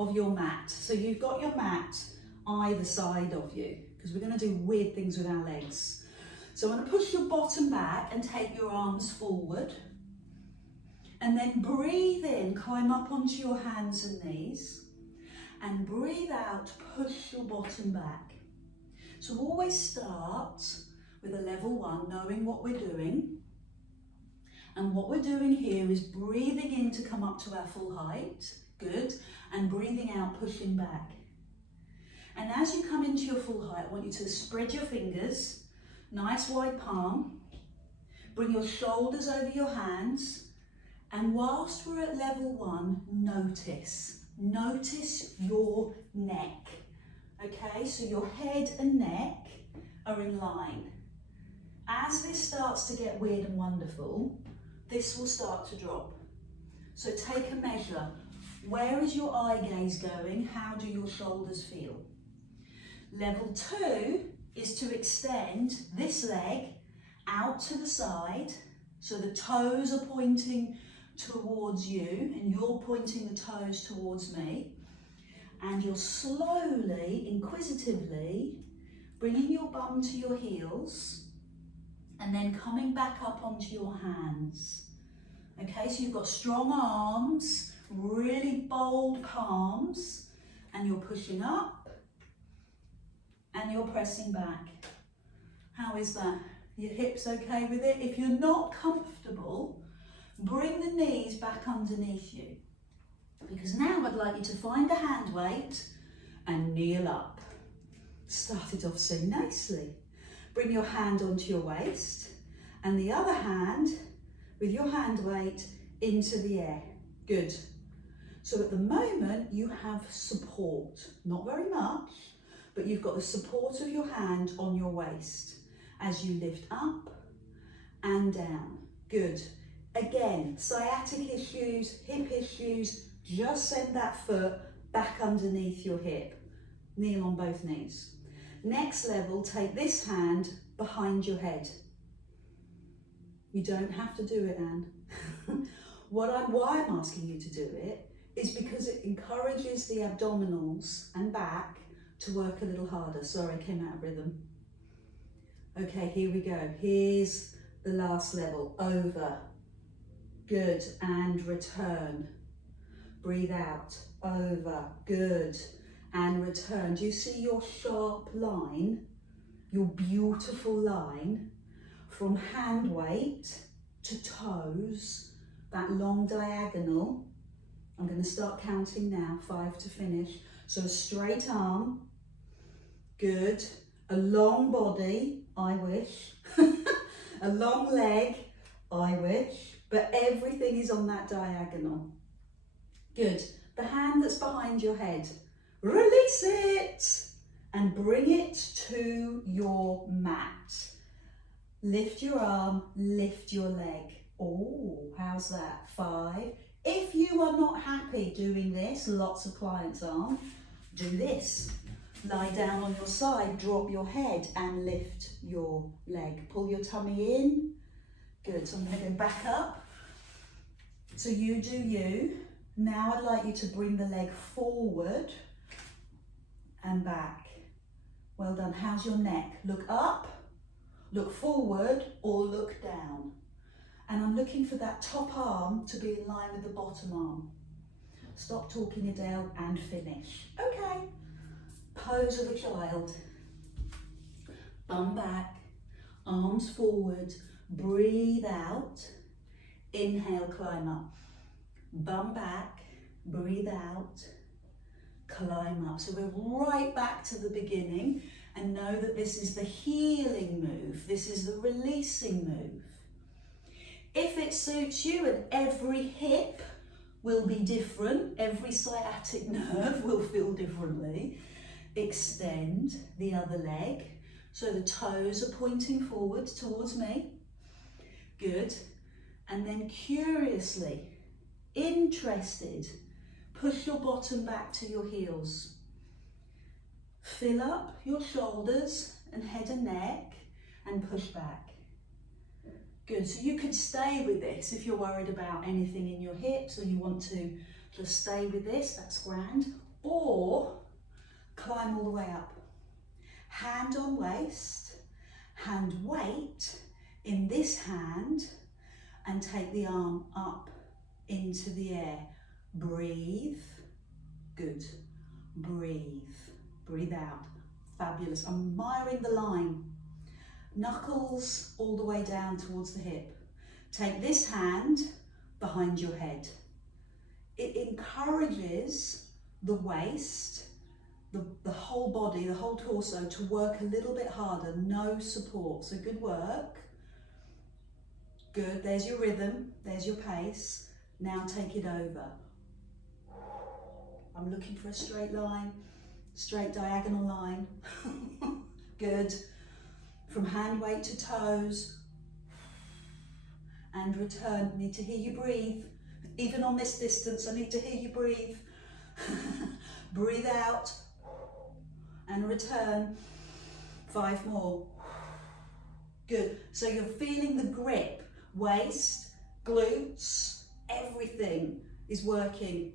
of your mat. So you've got your mat either side of you, because we're going to do weird things with our legs. So I'm going to push your bottom back and take your arms forward. And then breathe in, climb up onto your hands and knees. And breathe out, push your bottom back. So always start with a level 1, knowing what we're doing. And what we're doing here is breathing in to come up to our full height. Good. And breathing out, pushing back. And as you come into your full height, I want you to spread your fingers, nice wide palm. Bring your shoulders over your hands. And whilst we're at level 1, notice your neck. Okay, so your head and neck are in line. As this starts to get weird and wonderful, this will start to drop. So take a measure. Where is your eye gaze going? How do your shoulders feel? Level 2 is to extend this leg out to the side, so the toes are pointing towards you and you're pointing the toes towards me. And you're slowly, inquisitively, bringing your bum to your heels and then coming back up onto your hands. Okay, so you've got strong arms, really bold palms, and you're pushing up and you're pressing back. How is that? Your hips okay with it? If you're not comfortable, bring the knees back underneath you. Because now I'd like you to find a hand weight and kneel up. Started off so nicely. Bring your hand onto your waist and the other hand with your hand weight into the air. Good. So at the moment you have support, not very much, but you've got the support of your hand on your waist as you lift up and down. Good. Again, sciatic issues, hip issues, just send that foot back underneath your hip. Kneel on both knees. Next level, take this hand behind your head. You don't have to do it, Anne. Why I'm asking you to do it is because it encourages the abdominals and back to work a little harder. Sorry, I came out of rhythm. Okay, here we go. Here's the last level. Over. Good. And return. Breathe out. Over. Good. And return. Do you see your sharp line? Your beautiful line from hand weight to toes, that long diagonal. I'm going to start counting now, 5 to finish. So a straight arm. Good. A long body, I wish. A long leg, I wish. But everything is on that diagonal. Good. The hand that's behind your head, release it and bring it to your mat. Lift your arm, lift your leg. Oh, how's that? 5. If you are not happy doing this, lots of clients aren't, do this. Lie down on your side, drop your head and lift your leg. Pull your tummy in. Good, so I'm going to go back up. So you do you. Now I'd like you to bring the leg forward and back. Well done. How's your neck? Look up, look forward or look down. And I'm looking for that top arm to be in line with the bottom arm. Stop talking, Adele, and finish. Okay. Pose of a child. Bum back, arms forward, breathe out. Inhale, climb up. Bum back, breathe out, climb up. So we're right back to the beginning and know that this is the healing move. This is the releasing move. If it suits you, and every hip will be different, every sciatic nerve will feel differently, extend the other leg. So the toes are pointing forward towards me. Good. And then curiously, interested, push your bottom back to your heels. Fill up your shoulders and head and neck and push back. Good, so you could stay with this if you're worried about anything in your hips or you want to just stay with this, that's grand. or climb all the way up. Hand on waist, hand weight in this hand, and take the arm up into the air. Breathe, good. Breathe, breathe out. Fabulous. I'm miring the line. Knuckles all the way down towards the hip. Take this hand behind your head. It encourages the waist, the whole body, the whole torso to work a little bit harder, no support. So good work. Good, there's your rhythm, there's your pace. Now take it over. I'm looking for a straight line, straight diagonal line. Good. From hand weight to toes. And return. Need to hear you breathe. Even on this distance, I need to hear you breathe. Breathe out. And return. 5 more. Good. So you're feeling the grip. Waist, glutes, everything is working.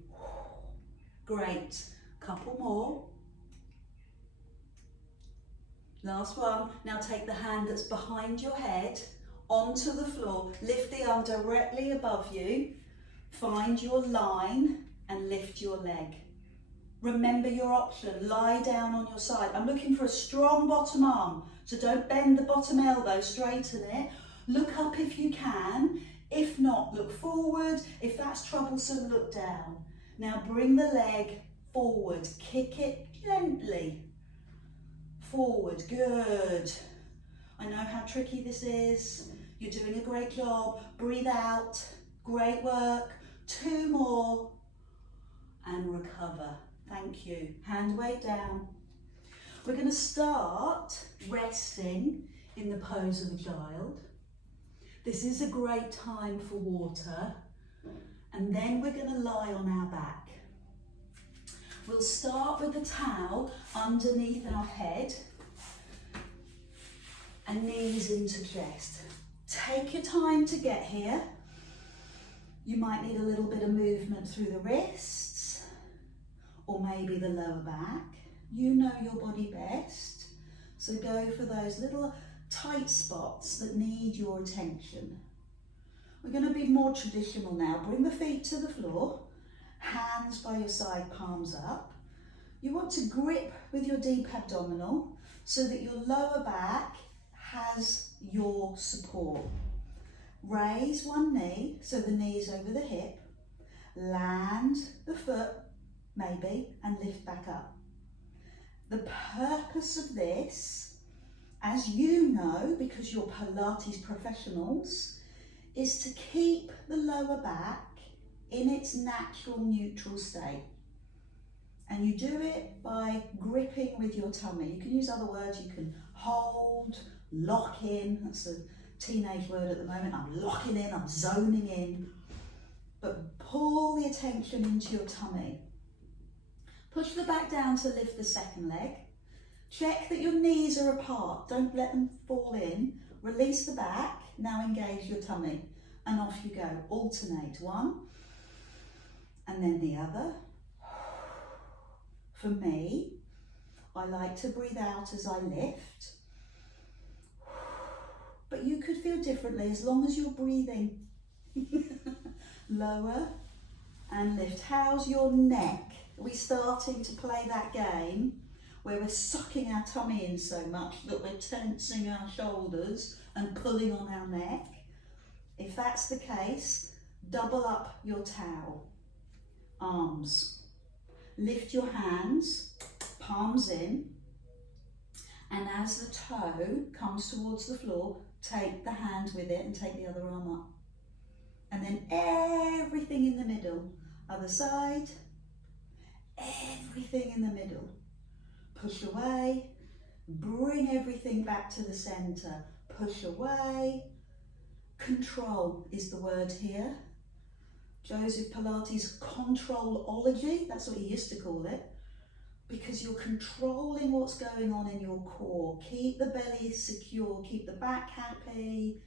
Great. Couple more. Last one. Now take the hand that's behind your head onto the floor. Lift the arm directly above you. Find your line and lift your leg. Remember your option. Lie down on your side. I'm looking for a strong bottom arm. So don't bend the bottom elbow, straighten it. Look up if you can. If not, look forward. If that's troublesome, look down. Now bring the leg forward. Kick it gently. Forward, good. I know how tricky this is. You're doing a great job. Breathe out. Great work. 2 more. And recover. Thank you. Hand weight down. We're going to start resting in the pose of a child. This is a great time for water. And then we're going to lie on our back. We'll start with the towel underneath our head and knees into chest. Take your time to get here. You might need a little bit of movement through the wrists or maybe the lower back. You know your body best, so go for those little tight spots that need your attention. We're going to be more traditional now. Bring the feet to the floor, hands by your side, palms up. You want to grip with your deep abdominal so that your lower back has your support. Raise one knee, so the knee's over the hip. Land the foot, maybe, and lift back up. The purpose of this, as you know, because you're Pilates professionals, is to keep the lower back in its natural neutral state. And you do it by gripping with your tummy. You can use other words. You can hold, lock in. That's a teenage word at the moment. I'm locking in, I'm zoning in. But pull the attention into your tummy. Push the back down to lift the second leg. Check that your knees are apart. Don't let them fall in. Release the back. Now engage your tummy. And off you go. Alternate. One. And then the other. For me, I like to breathe out as I lift. But you could feel differently as long as you're breathing. Lower and lift. How's your neck? Are we starting to play that game where we're sucking our tummy in so much that we're tensing our shoulders and pulling on our neck? If that's the case, double up your towel. Arms. Lift your hands, palms in, and as the toe comes towards the floor, take the hand with it and take the other arm up. And then everything in the middle. Other side, everything in the middle. Push away, bring everything back to the center. Push away. Control is the word here. Joseph Pilates controlology, that's what he used to call it, because you're controlling what's going on in your core. Keep the belly secure, keep the back happy.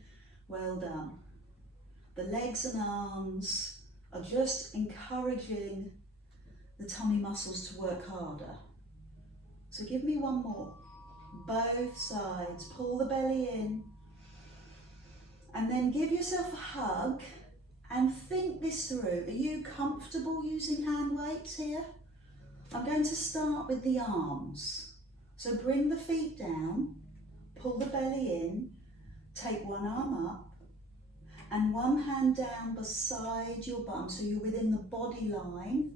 Well done. The legs and arms are just encouraging the tummy muscles to work harder. So give me one more. Both sides, pull the belly in, and then give yourself a hug and think this through. Are you comfortable using hand weights here? I'm going to start with the arms. So bring the feet down, pull the belly in, take one arm up and one hand down beside your bum, so you're within the body line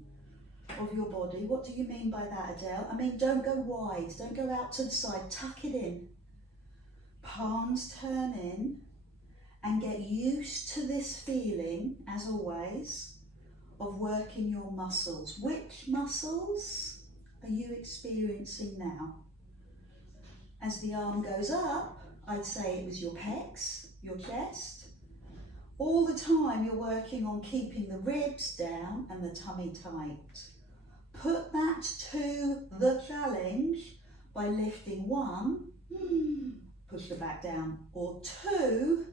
of your body. What do you mean by that, Adele? I mean, don't go wide, don't go out to the side, tuck it in. Palms turn in and get used to this feeling, as always, of working your muscles. Which muscles are you experiencing now? As the arm goes up, I'd say it was your pecs, your chest. All the time you're working on keeping the ribs down and the tummy tight. Put that to the challenge by lifting one, push the back down, or two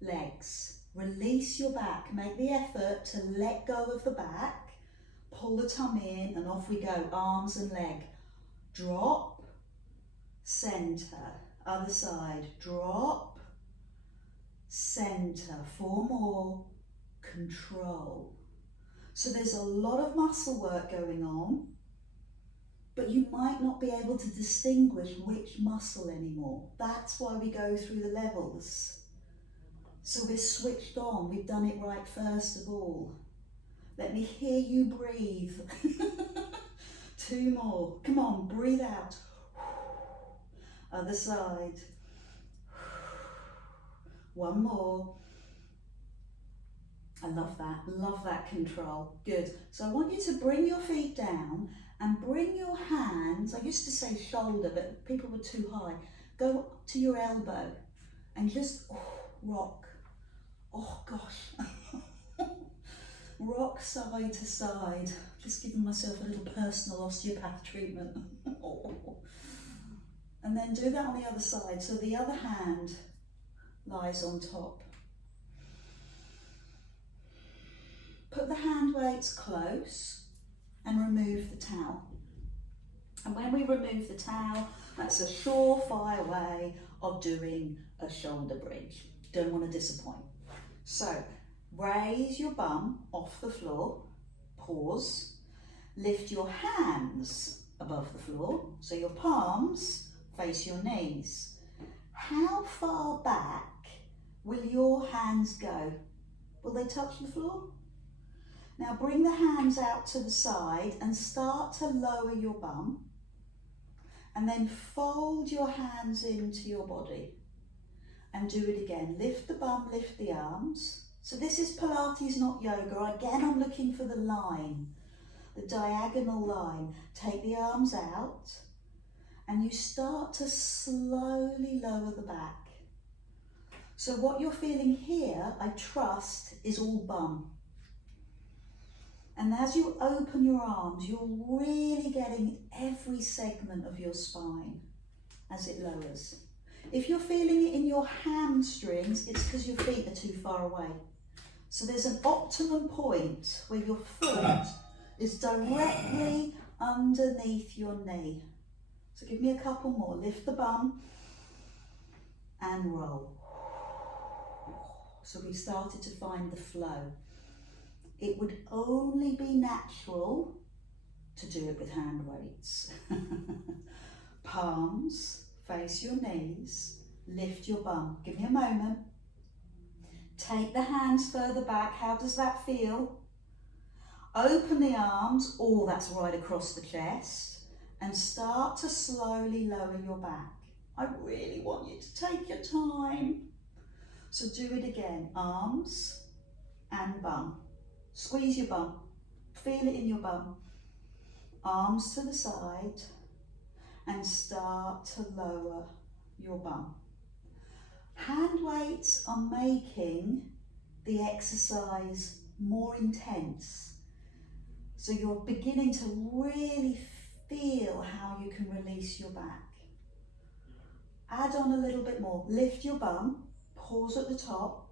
legs. Release your back, make the effort to let go of the back, pull the tummy in and off we go, arms and leg. Drop, center, other side, drop, center, 4 more, control. So there's a lot of muscle work going on, but you might not be able to distinguish which muscle anymore. That's why we go through the levels. So we're switched on, we've done it right first of all. Let me hear you breathe. 2 more, come on, breathe out. Other side. 1 more. I love that control, good. So I want you to bring your feet down and bring your hands, I used to say shoulder, but people were too high. Go up to your elbow and just rock. Oh gosh. Rock side to side. Just giving myself a little personal osteopath treatment. And then do that on the other side. So the other hand lies on top. Put the hand weights close and remove the towel. And when we remove the towel, that's a surefire way of doing a shoulder bridge. Don't want to disappoint. So raise your bum off the floor, pause, lift your hands above the floor, so your palms face your knees. How far back will your hands go? Will they touch the floor? Now bring the hands out to the side and start to lower your bum, and then fold your hands into your body and do it again. Lift the bum, lift the arms. So this is Pilates, not yoga. Again, I'm looking for the line, the diagonal line. Take the arms out and you start to slowly lower the back. So what you're feeling here, I trust, is all bum. And as you open your arms, you're really getting every segment of your spine as it lowers. If you're feeling it in your hamstrings, it's because your feet are too far away. So there's an optimum point where your foot is directly underneath your knee. So give me a couple more. Lift the bum and roll. So we've started to find the flow. It would only be natural to do it with hand weights. Palms, face your knees, lift your bum. Give me a moment. Take the hands further back. How does that feel? Open the arms, that's right across the chest, and start to slowly lower your back. I really want you to take your time. So do it again. Arms and bum. Squeeze your bum, feel it in your bum. Arms to the side and start to lower your bum. Hand weights are making the exercise more intense. So you're beginning to really feel how you can release your back. Add on a little bit more. Lift your bum, pause at the top.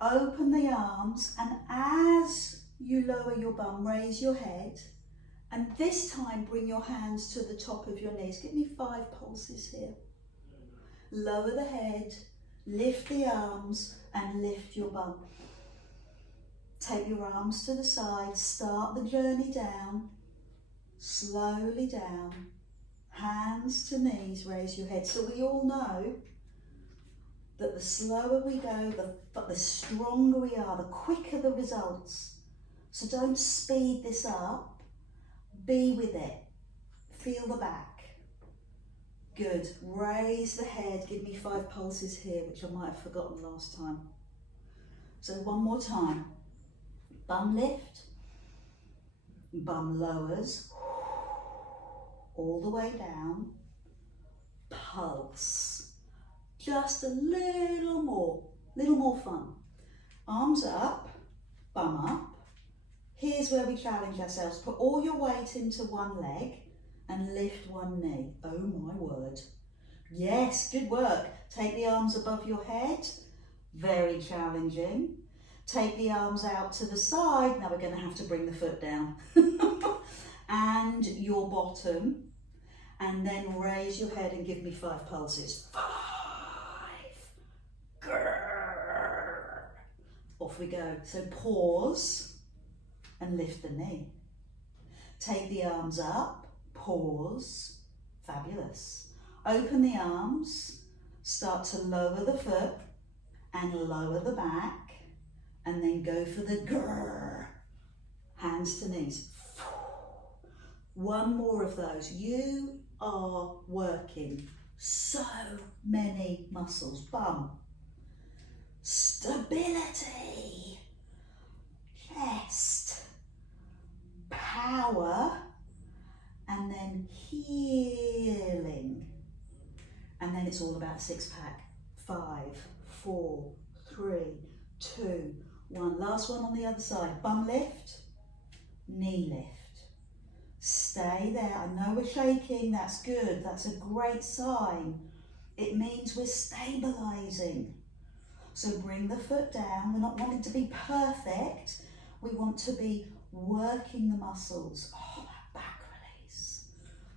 Open the arms, and as you lower your bum, raise your head And this time, bring your hands to the top of your knees. Give me 5 pulses here. Lower the head, lift the arms, and lift your bum. Take your arms to the side, start the journey down, slowly down, hands to knees, raise your head. So we all know that the slower we go, the stronger we are, the quicker the results. So don't speed this up. Be with it. Feel the back. Good. Raise the head. Give me 5 pulses here, which I might have forgotten last time. So one more time. Bum lift. Bum lowers. All the way down. Pulse. Just a little more fun. Arms up, bum up. Here's where we challenge ourselves. Put all your weight into one leg and lift one knee. Oh my word. Yes, good work. Take the arms above your head. Very challenging. Take the arms out to the side. Now we're going to have to bring the foot down. And your bottom. And then raise your head and give me 5 pulses. 5. Grrr. Off we go. So pause. And lift the knee. Take the arms up, pause, fabulous. Open the arms, start to lower the foot and lower the back, and then go for the grrr, hands to knees. One more of those. You are working so many muscles. Bum, stability, chest, power, and then healing. And then it's all about 6-pack. 5, 4, 3, 2, 1. Last one on the other side. Bum lift, knee lift. Stay there. I know we're shaking. That's good. That's a great sign. It means we're stabilizing. So bring the foot down. We're not wanting to be perfect. We want to be working the muscles. Oh, that back release.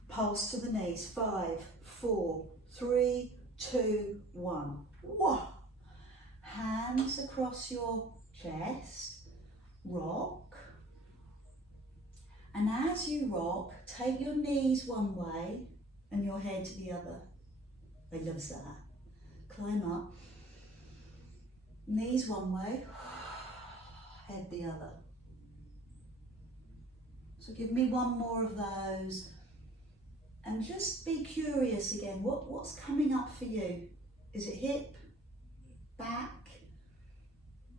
Pulse to the knees. 5, 4, 3, 2, 1. Whoa. Hands across your chest. Rock. And as you rock, take your knees one way and your head to the other. I love that. Climb up. Knees one way, head the other. So give me one more of those. And just be curious again, what's coming up for you? Is it hip? Back?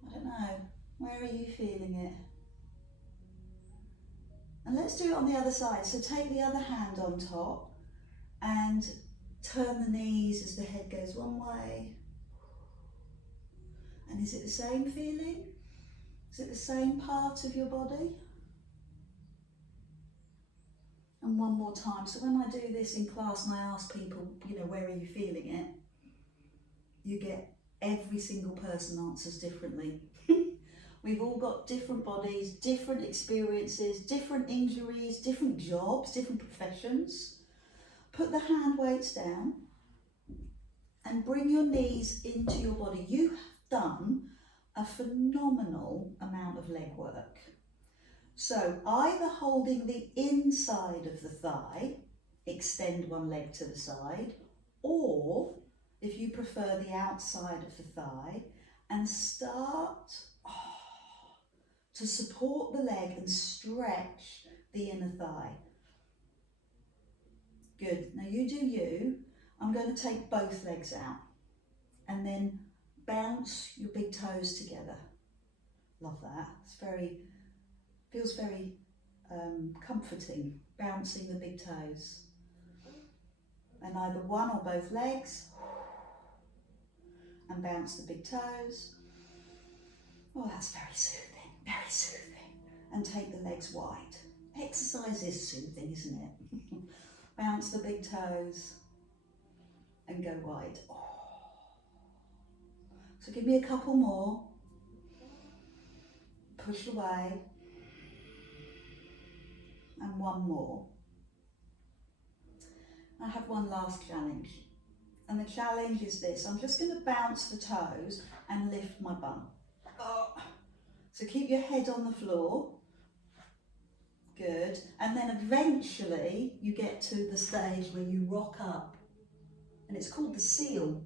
I don't know. Where are you feeling it? And let's do it on the other side. So take the other hand on top and turn the knees as the head goes one way. And is it the same feeling? Is it the same part of your body? And one more time. So when I do this in class and I ask people, where are you feeling it? You get every single person answers differently. We've all got different bodies, different experiences, different injuries, different jobs, different professions. Put the hand weights down and bring your knees into your body. You have done a phenomenal amount of leg work. So either holding the inside of the thigh, extend one leg to the side, or if you prefer the outside of the thigh, and start to support the leg and stretch the inner thigh. Good. Now you do you. I'm going to take both legs out and then bounce your big toes together. Love that. Feels very comforting, bouncing the big toes. And either one or both legs. And bounce the big toes. Oh, that's very soothing, very soothing. And take the legs wide. Exercise is soothing, isn't it? Bounce the big toes and go wide. Oh. So give me a couple more. Push away. And one more. I have one last challenge. And the challenge is this. I'm just going to bounce the toes and lift my bum. Oh. So keep your head on the floor. Good. And then eventually you get to the stage where you rock up. And it's called the seal,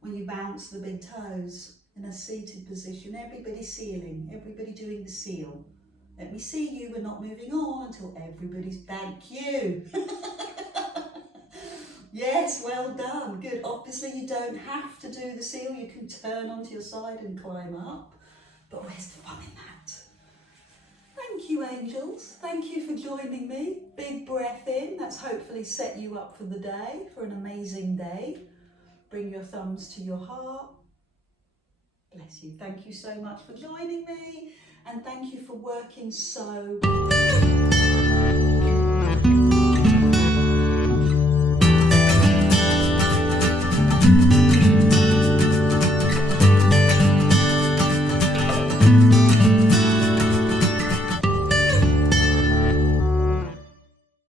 when you bounce the big toes in a seated position. Everybody sealing, everybody doing the seal. Let me see you, we're not moving on until everybody's, thank you. Yes, well done, good. Obviously you don't have to do the seal, you can turn onto your side and climb up. But where's the fun in that? Thank you, angels. Thank you for joining me. Big breath in. That's hopefully set you up for the day, for an amazing day. Bring your thumbs to your heart. Bless you. Thank you so much for joining me. And thank you for working so